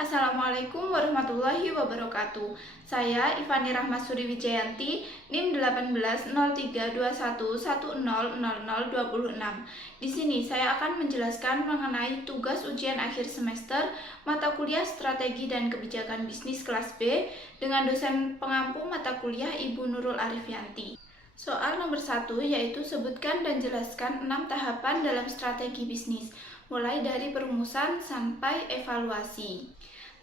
Assalamualaikum warahmatullahi wabarakatuh. Saya Ivani Rahmasuri Wijayanti, NIM 180321100026. Di sini saya akan menjelaskan mengenai tugas ujian akhir semester mata kuliah Strategi dan Kebijakan Bisnis kelas B dengan dosen pengampu mata kuliah Ibu Nurul Arifianti. Soal nomor 1 yaitu sebutkan dan jelaskan 6 tahapan dalam strategi bisnis, mulai dari perumusan sampai evaluasi.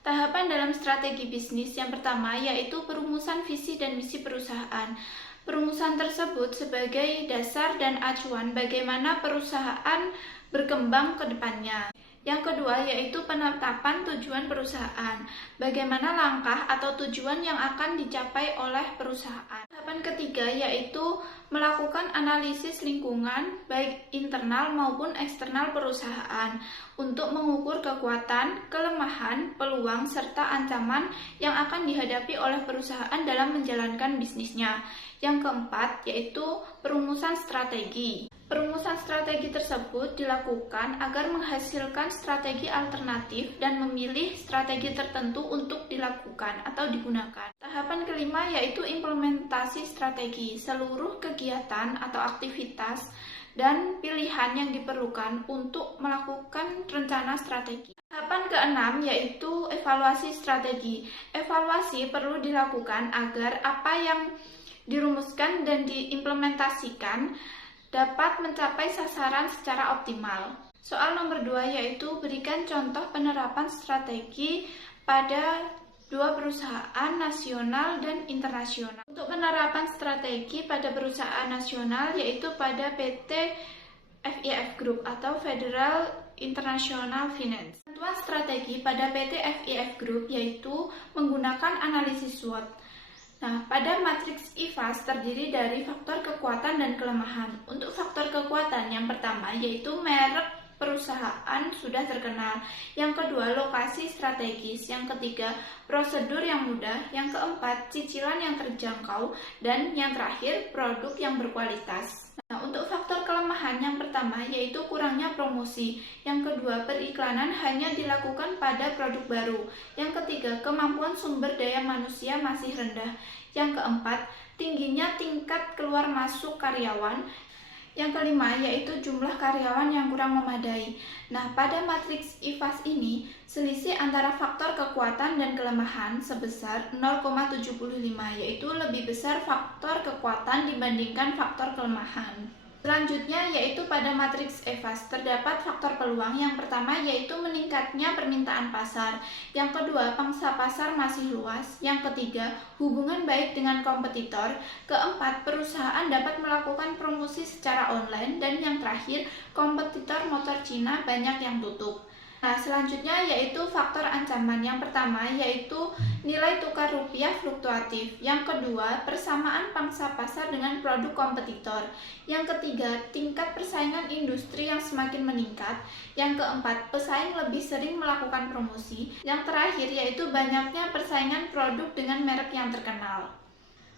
Tahapan dalam strategi bisnis yang pertama yaitu perumusan visi dan misi perusahaan. Perumusan tersebut sebagai dasar dan acuan bagaimana perusahaan berkembang ke depannya. Yang kedua yaitu penetapan tujuan perusahaan, bagaimana langkah atau tujuan yang akan dicapai oleh perusahaan. Tahapan ketiga yaitu melakukan analisis lingkungan baik internal maupun eksternal perusahaan untuk mengukur kekuatan, kelemahan, peluang, serta ancaman yang akan dihadapi oleh perusahaan dalam menjalankan bisnisnya. Yang keempat yaitu perumusan strategi. Perumusan strategi tersebut dilakukan agar menghasilkan strategi alternatif dan memilih strategi tertentu untuk dilakukan atau digunakan. Tahapan kelima yaitu implementasi strategi, seluruh kegiatan atau aktivitas dan pilihan yang diperlukan untuk melakukan rencana strategi. Tahapan keenam yaitu evaluasi strategi. Evaluasi perlu dilakukan agar apa yang dirumuskan dan diimplementasikan dapat mencapai sasaran secara optimal. Soal nomor 2 yaitu berikan contoh penerapan strategi pada dua perusahaan nasional dan internasional. Untuk penerapan strategi pada perusahaan nasional yaitu pada PT FIF Group atau Federal International Finance. Tentuan strategi pada PT FIF Group yaitu menggunakan analisis SWOT. Nah, pada matriks IFAS terdiri dari faktor kekuatan dan kelemahan. Untuk faktor kekuatan yang pertama yaitu merek perusahaan sudah terkenal. Yang kedua, lokasi strategis. Yang ketiga, prosedur yang mudah. Yang keempat, cicilan yang terjangkau. Dan yang terakhir, produk yang berkualitas. Nah, untuk faktor kelemahan yang pertama yaitu kurangnya promosi. Yang kedua, periklanan hanya dilakukan pada produk baru. Yang ketiga, kemampuan sumber daya manusia masih rendah. Yang keempat, tingginya tingkat keluar masuk karyawan. Yang kelima yaitu jumlah karyawan yang kurang memadai. Nah, pada matriks IFAS ini, selisih antara faktor kekuatan dan kelemahan sebesar 0,75, yaitu lebih besar faktor kekuatan dibandingkan faktor kelemahan. Selanjutnya yaitu pada matriks EVAS terdapat faktor peluang. Yang pertama yaitu meningkatnya permintaan pasar. Yang kedua, pangsa pasar masih luas. Yang ketiga, hubungan baik dengan kompetitor. Keempat, perusahaan dapat melakukan promosi secara online. Dan yang terakhir, kompetitor motor Cina banyak yang tutup. Nah, selanjutnya yaitu faktor ancaman. Yang pertama yaitu nilai tukar rupiah fluktuatif. Yang kedua, persamaan pangsa pasar dengan produk kompetitor. Yang ketiga, tingkat persaingan industri yang semakin meningkat. Yang keempat, pesaing lebih sering melakukan promosi. Yang terakhir yaitu banyaknya persaingan produk dengan merek yang terkenal.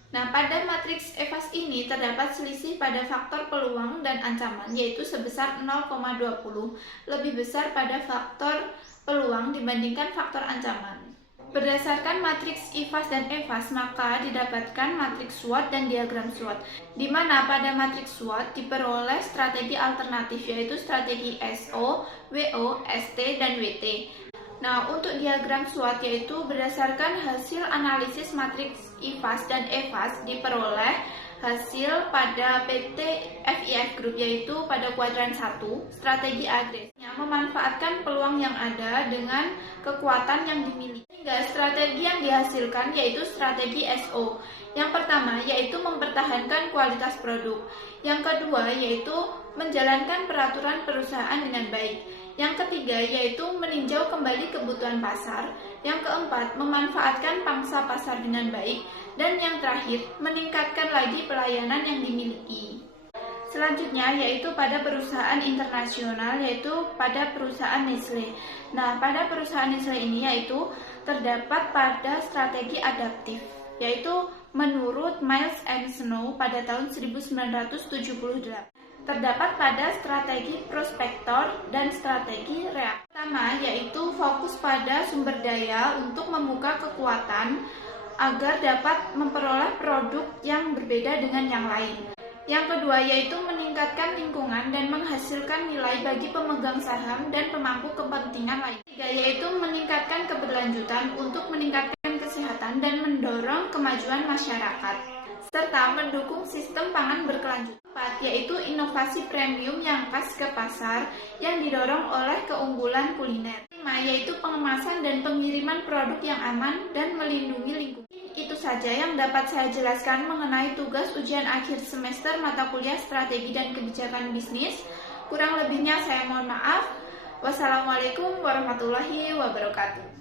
Nah, pada matriks EVAS ini terdapat selisih pada faktor peluang dan ancaman yaitu sebesar 0,20, lebih besar pada faktor peluang dibandingkan faktor ancaman. Berdasarkan matriks IFAS dan EVAS, maka didapatkan matriks SWOT dan diagram SWOT, di mana pada matriks SWOT diperoleh strategi alternatif yaitu strategi SO, WO, ST, dan WT. Nah, untuk diagram SWOT yaitu berdasarkan hasil analisis matriks IFAS dan EVAS diperoleh hasil pada PT FIF Group yaitu pada kuadran 1, strategi agresif yang memanfaatkan peluang yang ada dengan kekuatan yang dimiliki. Sehingga strategi yang dihasilkan yaitu strategi SO. Yang pertama yaitu mempertahankan kualitas produk. Yang kedua yaitu menjalankan peraturan perusahaan dengan baik. Yang ketiga yaitu meninjau kembali kebutuhan pasar. Yang keempat, memanfaatkan pangsa pasar dengan baik. Dan yang terakhir, meningkatkan lagi pelayanan yang dimiliki. Selanjutnya yaitu pada perusahaan internasional yaitu pada perusahaan Nestle. Nah, pada perusahaan Nestle ini yaitu terdapat pada strategi adaptif yaitu menurut Miles and Snow pada tahun 1978. terdapat pada strategi prospektor dan strategi reaktor. Pertama, yaitu fokus pada sumber daya untuk membuka kekuatan agar dapat memperoleh produk yang berbeda dengan yang lain. Yang kedua, yaitu meningkatkan lingkungan dan menghasilkan nilai bagi pemegang saham dan pemangku kepentingan lain. Ketiga, yaitu meningkatkan keberlanjutan untuk meningkatkan kesehatan dan mendorong kemajuan masyarakat, serta mendukung sistem pangan berkelanjutan. Keempat, yaitu inovasi premium yang pas ke pasar yang didorong oleh keunggulan kuliner. Kelima, yaitu pengemasan dan pengiriman produk yang aman dan melindungi lingkungan. Itu saja yang dapat saya jelaskan mengenai tugas ujian akhir semester mata kuliah strategi dan kebijakan bisnis. Kurang lebihnya saya mohon maaf. Wassalamualaikum warahmatullahi wabarakatuh.